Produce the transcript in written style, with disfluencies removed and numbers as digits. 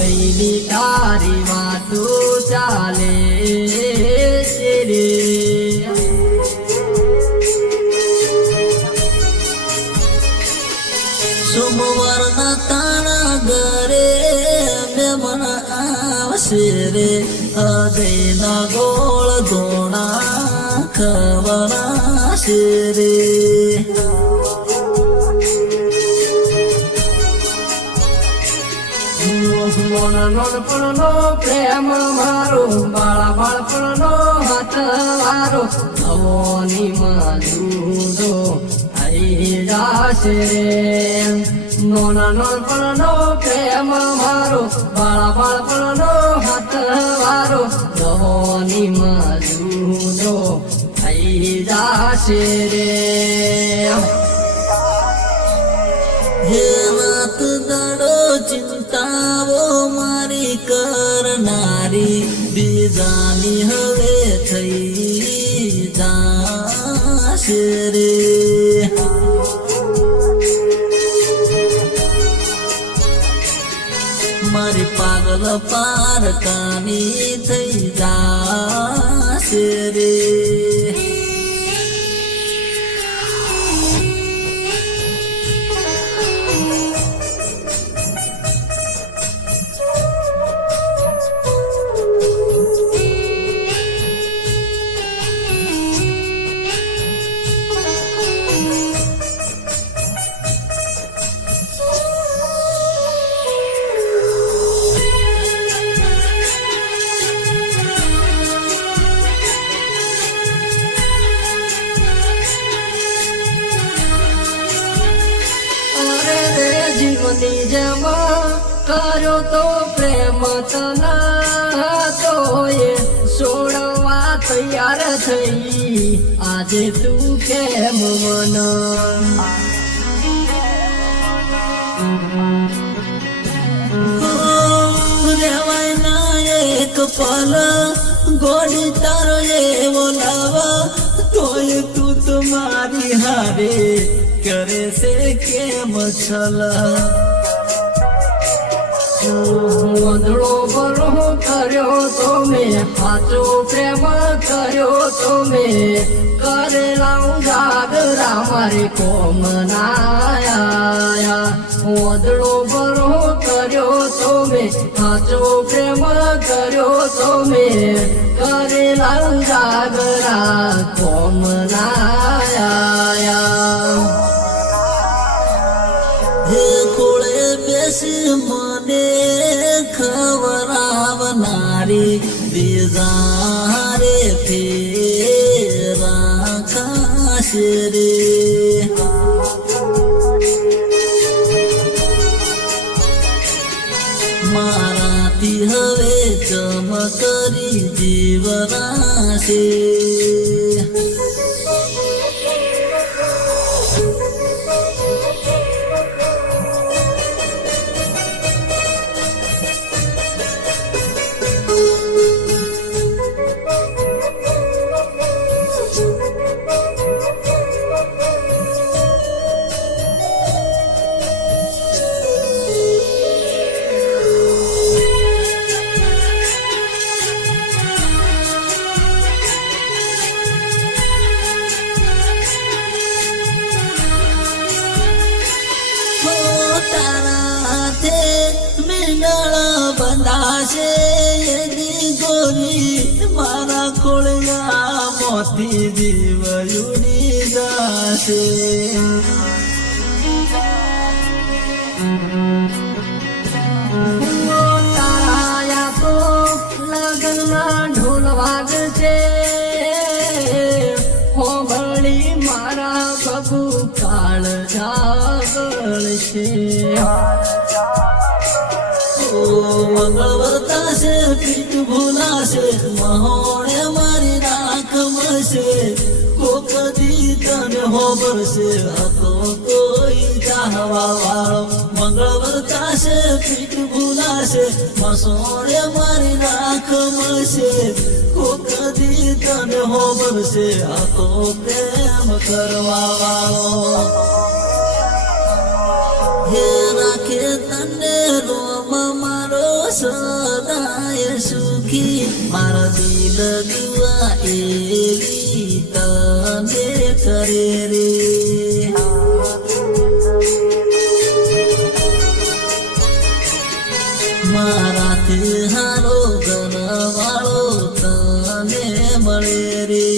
ગઈલી તારી વાતો ચાલે છે રે સોમવારના તારા ઘરે મહેમાન આવશે રે હૃદયના ગોળ ધોણા ખવડાશે રે નાનપણનો પ્રેમ મારો બાળા બાળપણનો હાથ વારો ભવોની માં જુદો થઈ જાશે રે નાનપણનો પ્રેમ મારો બાળા બાળપણનો હાથ વારો ભવોની માં જુદો થઈ જાશે રે હે રાત દાડો ચિંતાઓ મારી કરનારી બીજાની હવે થઈ જાશે રે મારી પાગલ પારકાની થઈ જાશે રે જીવની જમા કર્યો તો પ્રેમ તના તો એ છોડવા તૈયાર થઈ આજે તું કેમ મન રેવાય ના એક પલ ગોડી તારો એવો લાવા તોય તું તો મારી હારે કરે છે કેમ છલા વાંદળો બરો કર્યો તો મેં સાચો પ્રેમ કર્યો તો મેં કરેલા જાગરા મારે કોમ નાયા વાંદળો બરો કર્યો તો મેં સાચો પ્રેમ કર્યો તો મેં કરેલા જાગરા કોમ નાયા હે ખોળે બેસી મને ખવડાવનારી બીજા રે ફેરા ખાશે રે મારાથી હવે ચમકરી જીવરાશે બંધાશે એની ગોરી મારા ખોળિયા મોતી જીવ ઉડી જશે તારાયા તો લગ્નના ઢોલ વાગશે હોબળી મારા બબુ કાળ જાગળશે મંગળ વર્તાશે પીઠ ભૂલાશે મહોણે મારી રાખ મળશે કોકદી તને હોબળશે હતો કોઈ ચાહવા વાળો મંગળ વર્તાશે પીઠ ભૂલાશે મસોણે મારી રાખ મળશે કોકદી તને હોબળશે હતો પ્રેમ કરવા વાળો હે રાખે તને રોમ મારો સદાય સુખી મારા દિલ દુઆ એવી તને કરે રે મારાથી હારો ઘરવાળો તને મળે રે